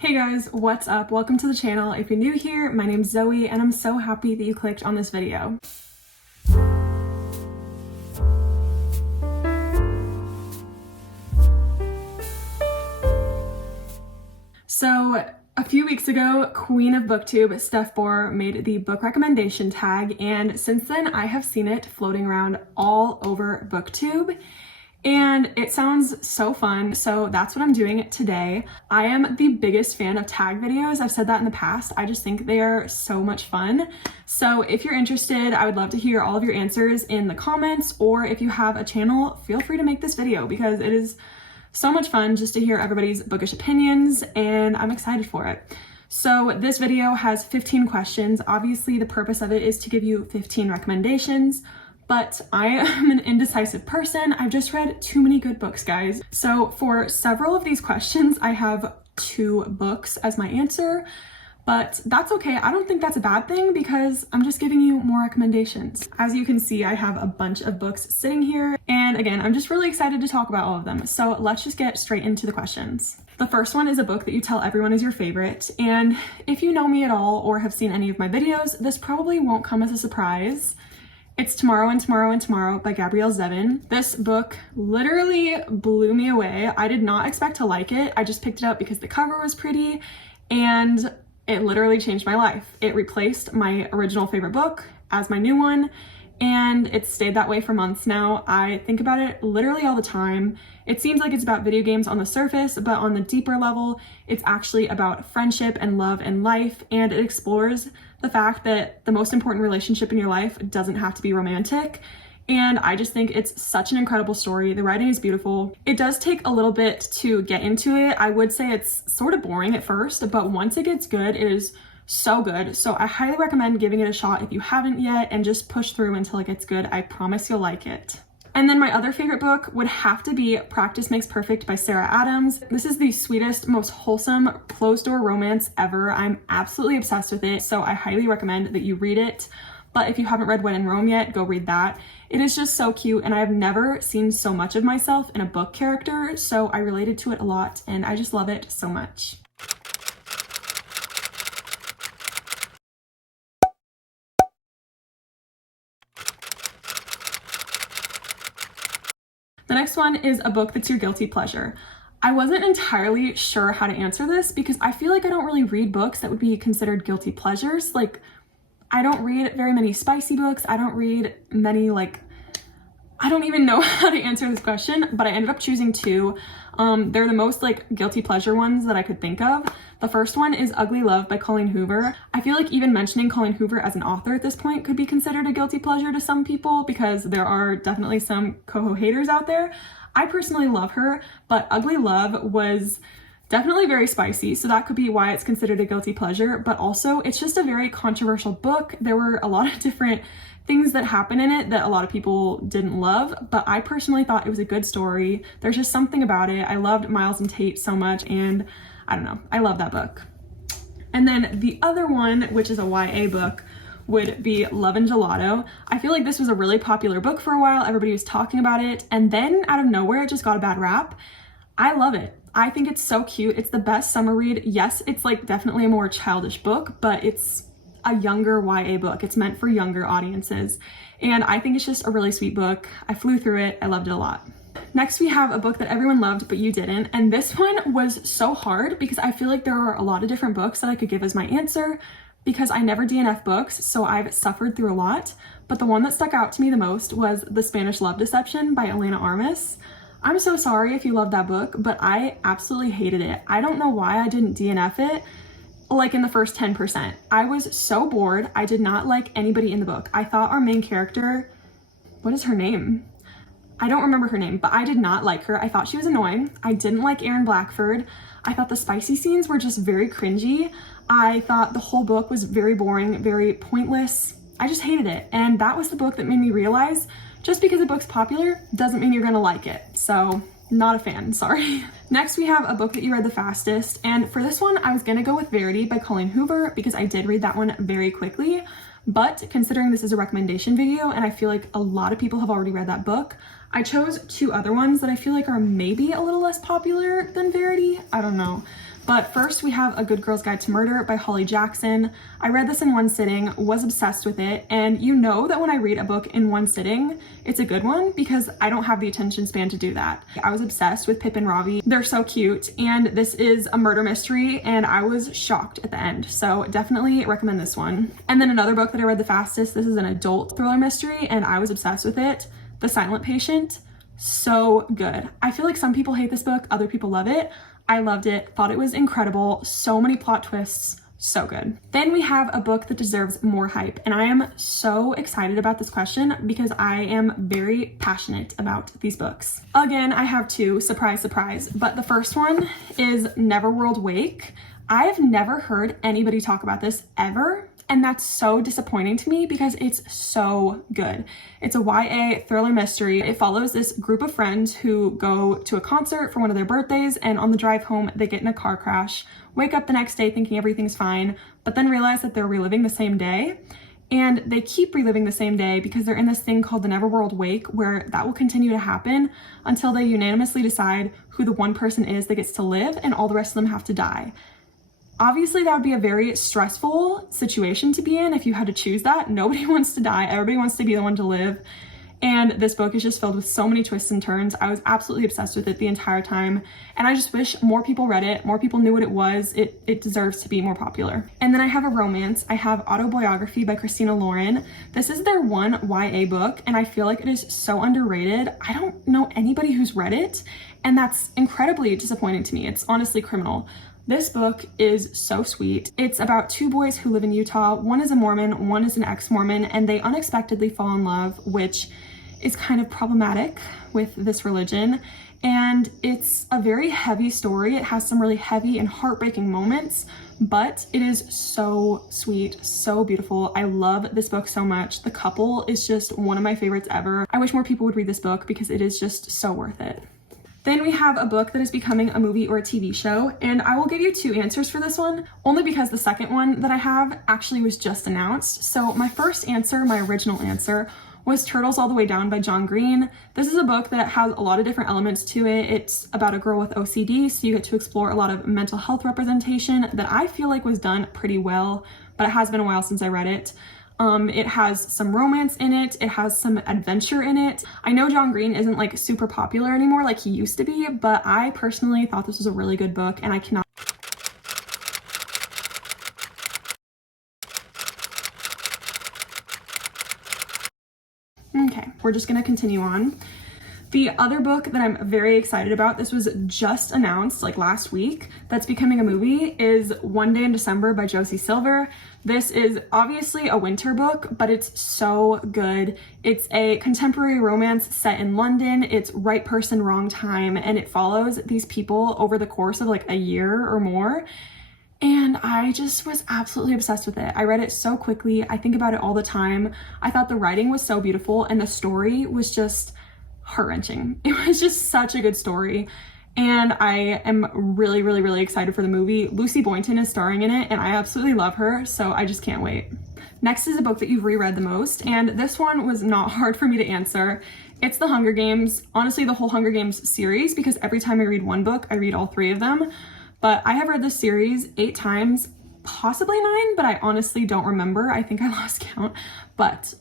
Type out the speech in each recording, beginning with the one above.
Hey guys, what's up? Welcome to the channel. If you're new here, my name's Zoe and I'm so happy that you clicked on this video. So a few weeks ago, Queen of BookTube, Steph Bohr, made the book recommendation tag, and since then I have seen it floating around all over BookTube. And it sounds so fun, so that's what I'm doing today. I am the biggest fan of tag videos. I've said that in the past. I just think they are so much fun. So if you're interested, I would love to hear all of your answers in the comments, or if you have a channel, feel free to make this video because it is so much fun just to hear everybody's bookish opinions, and I'm excited for it. So this video has 15 questions. Obviously, the purpose of it is to give you 15 recommendations. But I am an indecisive person. I've just read too many good books, guys. So for several of these questions, I have 2 books as my answer, but that's okay. I don't think that's a bad thing because I'm just giving you more recommendations. As you can see, I have a bunch of books sitting here. And again, I'm just really excited to talk about all of them. So let's just get straight into the questions. The first one is a book that you tell everyone is your favorite. And if you know me at all or have seen any of my videos, this probably won't come as a surprise. It's Tomorrow and Tomorrow and Tomorrow by Gabrielle Zevin. This book literally blew me away. I did not expect to like it. I just picked it up because the cover was pretty and it literally changed my life. It replaced my original favorite book as my new one, and it's stayed that way for months now. I think about it literally all the time. It seems like it's about video games on the surface, but on the deeper level, it's actually about friendship and love and life, and it explores the fact that the most important relationship in your life doesn't have to be romantic. And I just think it's such an incredible story. The writing is beautiful. It does take a little bit to get into it. I would say it's sort of boring at first, but once it gets good, it is so good. So I highly recommend giving it a shot if you haven't yet, and just push through until it gets good. I promise you'll like it. And then my other favorite book would have to be Practice Makes Perfect by Sarah Adams. This is the sweetest, most wholesome closed-door romance ever. I'm absolutely obsessed with it, so I highly recommend that you read it. But if you haven't read When in Rome yet, go read that. It is just so cute, and I have never seen so much of myself in a book character, so I related to it a lot, and I just love it so much. The next one is a book that's your guilty pleasure. I wasn't entirely sure how to answer this because I feel like I don't really read books that would be considered guilty pleasures. Like, I don't read very many spicy books. I don't read many, I don't even know how to answer this question, but I ended up choosing 2. They're the most guilty pleasure ones that I could think of. The first one is Ugly Love by Colleen Hoover. I feel like even mentioning Colleen Hoover as an author at this point could be considered a guilty pleasure to some people because there are definitely some Coho haters out there. I personally love her, but Ugly Love was definitely very spicy, so that could be why it's considered a guilty pleasure, but also it's just a very controversial book. There were a lot of different things that happen in it that a lot of people didn't love, but I personally thought it was a good story. There's just something about it. I loved Miles and Tate so much, and I don't know, I love that book. And then the other one, which is a YA book, would be Love and Gelato. I feel like this was a really popular book for a while. Everybody was talking about it, and then out of nowhere, it just got a bad rap. I love it. I think it's so cute. It's the best summer read. Yes, it's definitely a more childish book, but it's a younger YA book. It's meant for younger audiences. And I think it's just a really sweet book. I flew through it. I loved it a lot. Next, we have a book that everyone loved, but you didn't. And this one was so hard because I feel like there are a lot of different books that I could give as my answer because I never DNF books, so I've suffered through a lot. But the one that stuck out to me the most was The Spanish Love Deception by Elena Armas. I'm so sorry if you love that book, but I absolutely hated it. I don't know why I didn't DNF it in the first 10%. I was so bored. I did not like anybody in the book. I thought our main character, what is her name? I don't remember her name, but I did not like her. I thought she was annoying. I didn't like Aaron Blackford. I thought the spicy scenes were just very cringy. I thought the whole book was very boring, very pointless. I just hated it. And that was the book that made me realize just because a book's popular doesn't mean you're gonna like it. So not a fan, sorry. Next, we have a book that you read the fastest. And for this one, I was gonna go with Verity by Colleen Hoover because I did read that one very quickly. But considering this is a recommendation video and I feel like a lot of people have already read that book, I chose 2 other ones that I feel like are maybe a little less popular than Verity. I don't know. But first we have A Good Girl's Guide to Murder by Holly Jackson. I read this in one sitting, was obsessed with it, and you know that when I read a book in one sitting, it's a good one because I don't have the attention span to do that. I was obsessed with Pip and Ravi. They're so cute, and this is a murder mystery, and I was shocked at the end, so definitely recommend this one. And then another book that I read the fastest, this is an adult thriller mystery, and I was obsessed with it, The Silent Patient. So good. I feel like some people hate this book, other people love it. I loved it, thought it was incredible, so many plot twists, so good. Then we have a book that deserves more hype, and I am so excited about this question because I am very passionate about these books. Again, I have two, surprise, surprise, but the first one is Neverworld Wake. I've never heard anybody talk about this ever, and that's so disappointing to me because it's so good. It's a YA thriller mystery. It follows this group of friends who go to a concert for one of their birthdays, and on the drive home, they get in a car crash, wake up the next day thinking everything's fine, but then realize that they're reliving the same day. And they keep reliving the same day because they're in this thing called the Neverworld Wake where that will continue to happen until they unanimously decide who the one person is that gets to live and all the rest of them have to die. Obviously, that would be a very stressful situation to be in if you had to choose that. Nobody wants to die. Everybody wants to be the one to live. And this book is just filled with so many twists and turns. I was absolutely obsessed with it the entire time. And I just wish more people read it, more people knew what it was. It deserves to be more popular. And then I have a romance. I have Autobiography by Christina Lauren. This is their one YA book, and I feel like it is so underrated. I don't know anybody who's read it, and that's incredibly disappointing to me. It's honestly criminal. This book is so sweet. It's about two boys who live in Utah. One is a Mormon, one is an ex-Mormon, and they unexpectedly fall in love, which is kind of problematic with this religion. And it's a very heavy story. It has some really heavy and heartbreaking moments, but it is so sweet, so beautiful. I love this book so much. The couple is just one of my favorites ever. I wish more people would read this book because it is just so worth it. Then we have a book that is becoming a movie or a TV show, and I will give you two answers for this one, only because the second one that I have actually was just announced. So my first answer, my original answer, was Turtles All the Way Down by John Green. This is a book that has a lot of different elements to it. It's about a girl with OCD, so you get to explore a lot of mental health representation that I feel like was done pretty well, but it has been a while since I read it. It has some romance in it. It has some adventure in it. I know John Green isn't like super popular anymore like he used to be, but I personally thought this was a really good book, and I cannot. Okay, we're just gonna continue on. The other book that I'm very excited about, this was just announced like last week, that's becoming a movie, is One Day in December by Josie Silver. This is obviously a winter book, but it's so good. It's a contemporary romance set in London. It's right person, wrong time, and it follows these people over the course of like a year or more. And I just was absolutely obsessed with it. I read it so quickly. I think about it all the time. I thought the writing was so beautiful, and the story was just heart-wrenching. It was just such a good story, and I am really, really, really excited for the movie. Lucy Boynton is starring in it, and I absolutely love her, so I just can't wait. Next is a book that you've reread the most, and this one was not hard for me to answer. It's The Hunger Games, honestly the whole Hunger Games series, because every time I read one book, I read all three of them. But I have read this series 8 times, possibly 9, but I honestly don't remember. I think I lost count. But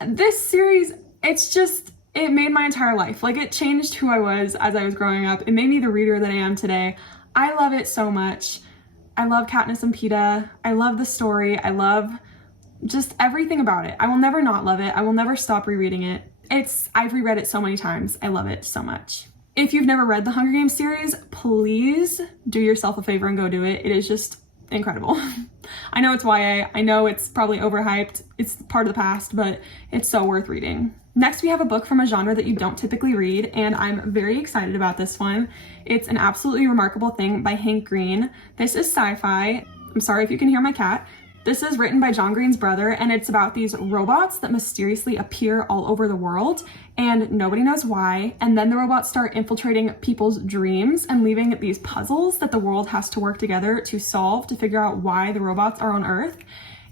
this series, it made my entire life. Like, it changed who I was as I was growing up. It made me the reader that I am today. I love it so much. I love Katniss and Peeta. I love the story. I love just everything about it. I will never not love it. I will never stop rereading it. I've reread it so many times. I love it so much. If you've never read the Hunger Games series, please do yourself a favor and go do it. It is just incredible. I know it's YA. I know it's probably overhyped. It's part of the past, but it's so worth reading. Next, we have a book from a genre that you don't typically read, and I'm very excited about this one. It's An Absolutely Remarkable Thing by Hank Green. This is sci-fi. I'm sorry if you can hear my cat. This is written by John Green's brother, and it's about these robots that mysteriously appear all over the world, and nobody knows why. And then the robots start infiltrating people's dreams and leaving these puzzles that the world has to work together to solve to figure out why the robots are on Earth.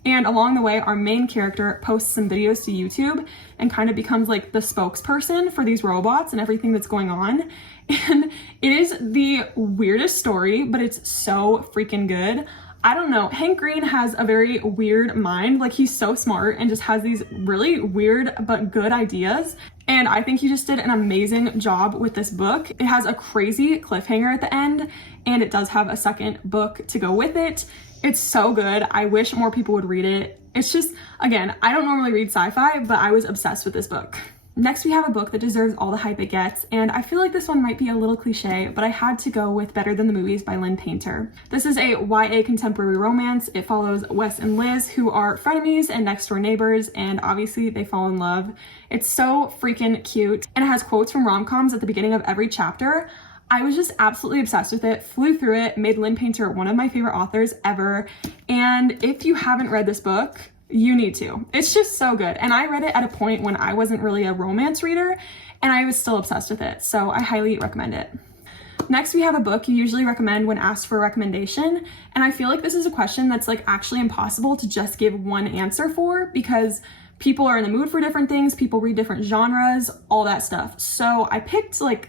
And along the way, our main character posts some videos to YouTube and kind of becomes like the spokesperson for these robots and everything that's going on. And it is the weirdest story, but it's so freaking good. I don't know, Hank Green has a very weird mind. Like, he's so smart and just has these really weird but good ideas. And I think he just did an amazing job with this book. It has a crazy cliffhanger at the end, and it does have a second book to go with it. It's so good. I wish more people would read it. It's just, again, I don't normally read sci-fi, but I was obsessed with this book. Next, we have a book that deserves all the hype it gets, and I feel like this one might be a little cliche, but I had to go with Better Than the Movies by Lynn Painter. This is a YA contemporary romance. It follows Wes and Liz, who are frenemies and next door neighbors, and obviously they fall in love. It's so freaking cute, and it has quotes from rom-coms at the beginning of every chapter. I was just absolutely obsessed with it, flew through it, made Lynn Painter one of my favorite authors ever, and if you haven't read this book, you need to. It's just so good. And I read it at a point when I wasn't really a romance reader, and I was still obsessed with it. So I highly recommend it. Next, we have a book you usually recommend when asked for a recommendation. And I feel like this is a question that's like actually impossible to just give one answer for, because people are in the mood for different things. People read different genres, all that stuff. So I picked like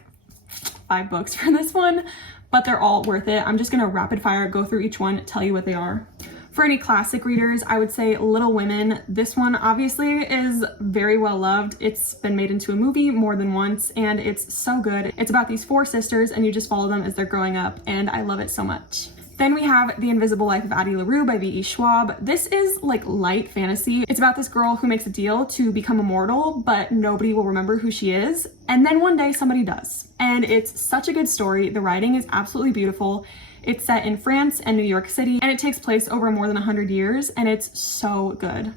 5 books for this one, but they're all worth it. I'm just gonna rapid fire go through each one, tell you what they are. For any classic readers, I would say Little Women. This one obviously is very well loved. It's been made into a movie more than once, and it's so good. It's about these 4 sisters, and you just follow them as they're growing up, and I love it so much. Then we have The Invisible Life of Addie LaRue by V.E. Schwab. This is like light fantasy. It's about this girl who makes a deal to become immortal, but nobody will remember who she is. And then one day somebody does. And it's such a good story. The writing is absolutely beautiful. It's set in France and New York City, and it takes place over more than 100 years, and it's so good.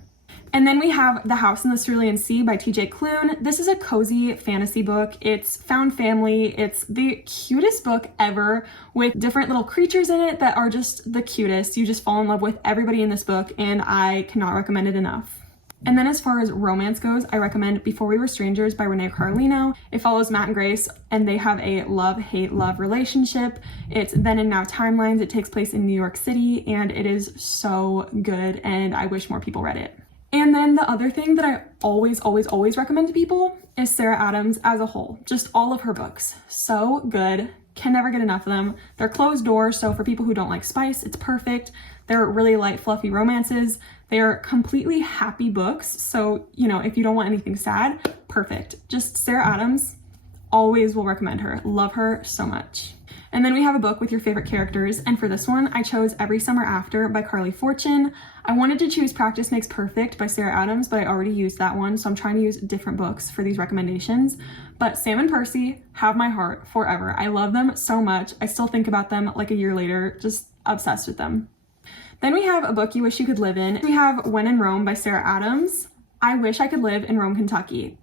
And then we have The House in the Cerulean Sea by TJ Klune. This is a cozy fantasy book. It's found family. It's the cutest book ever, with different little creatures in it that are just the cutest. You just fall in love with everybody in this book, and I cannot recommend it enough. And then as far as romance goes, I recommend Before We Were Strangers by Renee Carlino. It follows Matt and Grace, and they have a love-hate-love relationship. It's then and now timelines. It takes place in New York City, and it is so good, and I wish more people read it. And then the other thing that I always recommend to people is Sarah Adams as a whole. Just all of her books. So good. Can never get enough of them. They're closed doors, so for people who don't like spice, it's perfect. They're really light, fluffy romances. They're completely happy books, so, you know, if you don't want anything sad, perfect. Just Sarah Adams, always will recommend her. Love her so much. And then we have a book with your favorite characters, and for this one, I chose Every Summer After by Carly Fortune. I wanted to choose Practice Makes Perfect by Sarah Adams, but I already used that one, so I'm trying to use different books for these recommendations. But Sam and Percy have my heart forever. I love them so much. I still think about them like a year later, just obsessed with them. Then we have a book you wish you could live in. We have When in Rome by Sarah Adams. I wish I could live in Rome, Kentucky.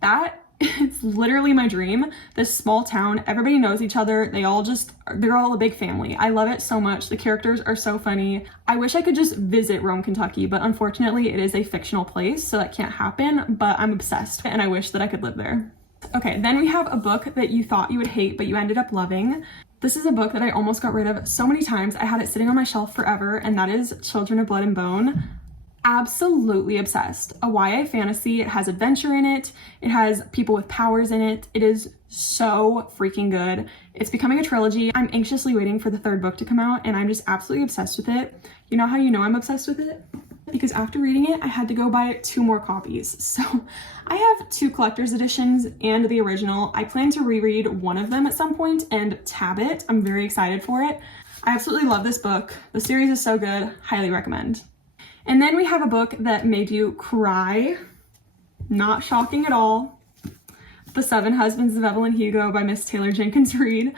It's literally my dream. This small town, everybody knows each other. They're all a big family. I love it so much. The characters are so funny. I wish I could just visit Rome, Kentucky, but unfortunately it is a fictional place, so that can't happen, but I'm obsessed and I wish that I could live there. Okay, then we have a book that you thought you would hate, but you ended up loving. This is a book that I almost got rid of so many times. I had it sitting on my shelf forever, and that is Children of Blood and Bone. Absolutely obsessed. A YA fantasy. It has adventure in it. It has people with powers in it. It is so freaking good. It's becoming a trilogy. I'm anxiously waiting for the 3rd book to come out, and I'm just absolutely obsessed with it. You know how you know I'm obsessed with it? Because after reading it, I had to go buy 2 more copies. So I have 2 collector's editions and the original. I plan to reread one of them at some point and tab it. I'm very excited for it. I absolutely love this book. The series is so good. Highly recommend. And then we have a book that made you cry. Not shocking at all. The 7 Husbands of Evelyn Hugo by Miss Taylor Jenkins Reid.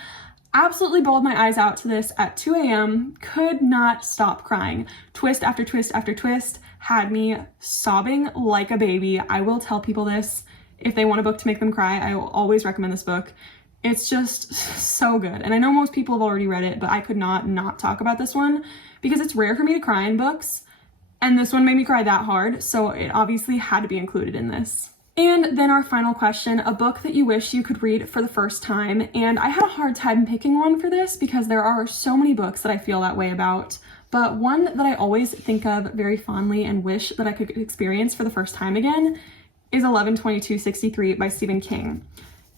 Absolutely bawled my eyes out to this at 2 a.m. Could not stop crying. Twist after twist after twist had me sobbing like a baby. I will tell people this. If they want a book to make them cry, I will always recommend this book. It's just so good. And I know most people have already read it, but I could not talk about this one because it's rare for me to cry in books. And this one made me cry that hard, so it obviously had to be included in this. And then our final question, a book that you wish you could read for the first time. And I had a hard time picking one for this because there are so many books that I feel that way about. but one that I always think of very fondly and wish that I could experience for the first time again is 11/22/63 by Stephen King.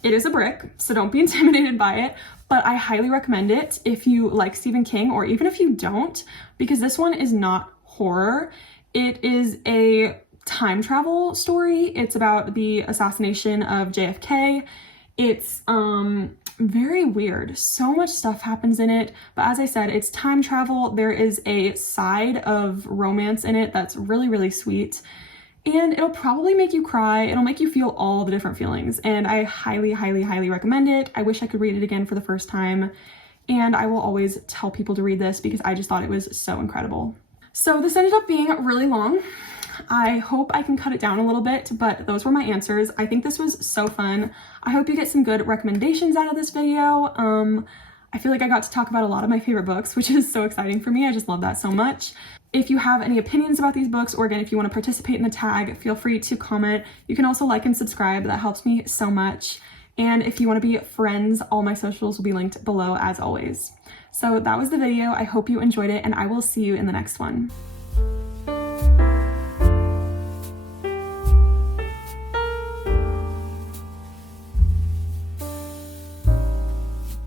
It is a brick, so don't be intimidated by it, but I highly recommend it if you like Stephen King, or even if you don't, because this one is not horror. It is a time travel story. It's about the assassination of JFK. It's very weird. So much stuff happens in it, but as I said, it's time travel. There is a side of romance in it that's really, really sweet. And it'll probably make you cry. It'll make you feel all the different feelings. And I highly, highly, highly recommend it. I wish I could read it again for the first time. And I will always tell people to read this because I just thought it was so incredible. So this ended up being really long. I hope I can cut it down a little bit, but those were my answers. I think this was so fun. I hope you get some good recommendations out of this video. I feel like I got to talk about a lot of my favorite books, which is so exciting for me. I just love that so much. If you have any opinions about these books, or again, if you want to participate in the tag, feel free to comment. You can also like and subscribe. That helps me so much. And if you want to be friends, all my socials will be linked below as always. So that was the video. I hope you enjoyed it, and I will see you in the next one.